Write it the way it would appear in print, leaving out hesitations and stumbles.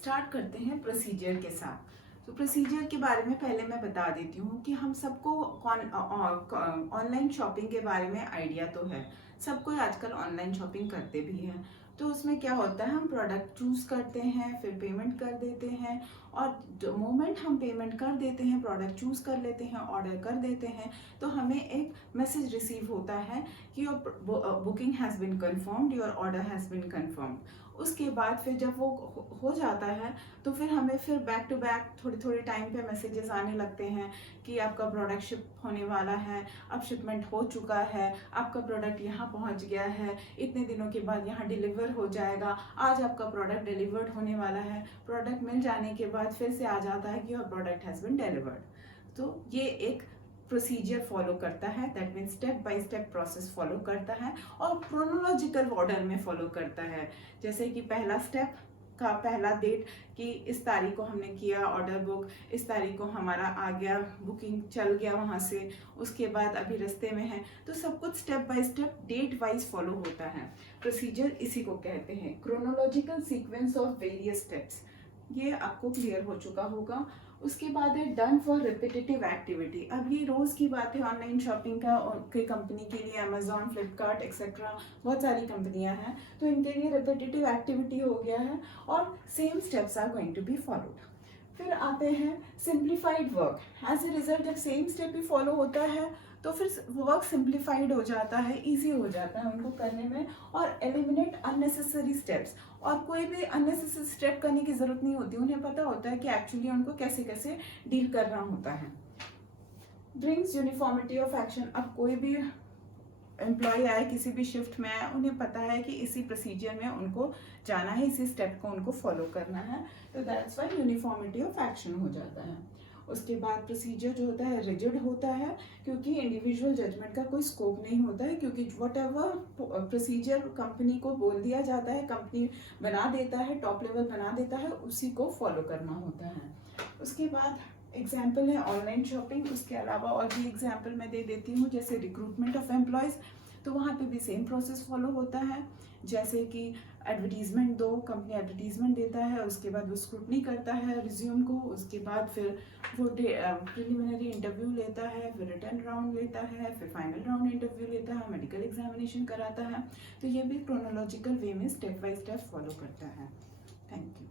Start करते हैं procedure के साथ। तो प्रोसीजर के बारे में पहले मैं बता देती हूँ कि हम सबको ऑनलाइन शॉपिंग के बारे में आइडिया तो है, सब कोई आजकल ऑनलाइन शॉपिंग करते भी हैं। तो उसमें क्या होता है, हम प्रोडक्ट चूज़ करते हैं, फिर पेमेंट कर देते हैं, और मोमेंट हम पेमेंट कर देते हैं, प्रोडक्ट चूज़ कर लेते हैं, ऑर्डर कर देते हैं, तो हमें एक मैसेज रिसीव होता है कि your booking has been confirmed, your order has been confirmed. उसके बाद फिर जब वो हो जाता है तो फिर हमें फिर बैक टू बैक थोड़े थोड़े टाइम पे मैसेजेस आने लगते हैं कि आपका प्रोडक्ट शिप होने वाला है, अब शिपमेंट हो चुका है, आपका प्रोडक्ट यहाँ पहुँच गया है, इतने दिनों के बाद यहाँ डिलीवर हो जाएगा, आज आपका प्रोडक्ट डिलीवर्ड होने वाला है। प्रोडक्ट मिल जाने के बाद फिर से आ जाता है कि your product has been delivered. तो ये एक प्रोसीजर फॉलो करता है, that means step by step process follow करता है और क्रोनोलॉजिकल ऑर्डर में फॉलो करता है। जैसे कि पहला स्टेप का पहला डेट कि इस तारीख को हमने किया ऑर्डर बुक, इस तारीख को हमारा आ गया, बुकिंग चल गया वहाँ से, उसके बाद अभी रास्ते में है। तो सब कुछ step by step date wise follow होता है। प्रोसीजर इसी को कहते हैं, chronological sequence of various steps. ये आपको क्लियर हो चुका होगा। उसके बाद है डन फॉर रिपीटेटिव एक्टिविटी। अब ये रोज़ की बात है ऑनलाइन शॉपिंग का, के कंपनी के लिए अमेजॉन, फ्लिपकार्ट एक्सेट्रा बहुत सारी कंपनियां हैं, तो इनके लिए रिपीटेटिव एक्टिविटी हो गया है और same steps are going to be followed. फिर आते हैं simplified work. As a result जब सेम स्टेप भी फॉलो होता है तो फिर वर्क सिंप्लीफाइड हो जाता है, इजी हो जाता है उनको करने में, और एलिमिनेट अननेसेसरी स्टेप्स। और कोई भी अननेसेसरी स्टेप करने की जरूरत नहीं होती, उन्हें पता होता है कि एक्चुअली उनको कैसे कैसे डील करना होता है। Brings uniformity of action. अब कोई भी एम्प्लॉय आए किसी भी शिफ्ट में आए, उन्हें पता है कि इसी प्रोसीजर में उनको जाना है, इसी स्टेप को उनको फॉलो करना है, तो that's why uniformity of action हो जाता है। उसके बाद प्रोसीजर जो होता है रिजिड होता है, क्योंकि इंडिविजुअल जजमेंट का कोई स्कोप नहीं होता है, क्योंकि वट एवर प्रोसीजर कंपनी को बोल दिया जाता है, कंपनी बना देता है, टॉप लेवल बना देता है, उसी को फॉलो करना होता है। उसके बाद एग्जाम्पल है ऑनलाइन शॉपिंग, उसके अलावा और भी एग्जाम्पल मैं दे देती हूँ, जैसे रिक्रूटमेंट ऑफ एम्प्लॉयज़, तो वहाँ पे भी सेम प्रोसेस फॉलो होता है। जैसे कि एडवर्टीजमेंट दो, कंपनी एडवर्टीजमेंट देता है, उसके बाद वो स्क्रूटनी करता है रिज्यूम को, उसके बाद फिर वो प्रिलिमिनरी इंटरव्यू लेता है, फिर रिटर्न राउंड लेता है, फिर फाइनल राउंड इंटरव्यू लेता है, मेडिकल एग्जामिनेशन कराता है। तो ये भी क्रोनोलॉजिकल वे में स्टेप बाय स्टेप फॉलो करता है। Thank you.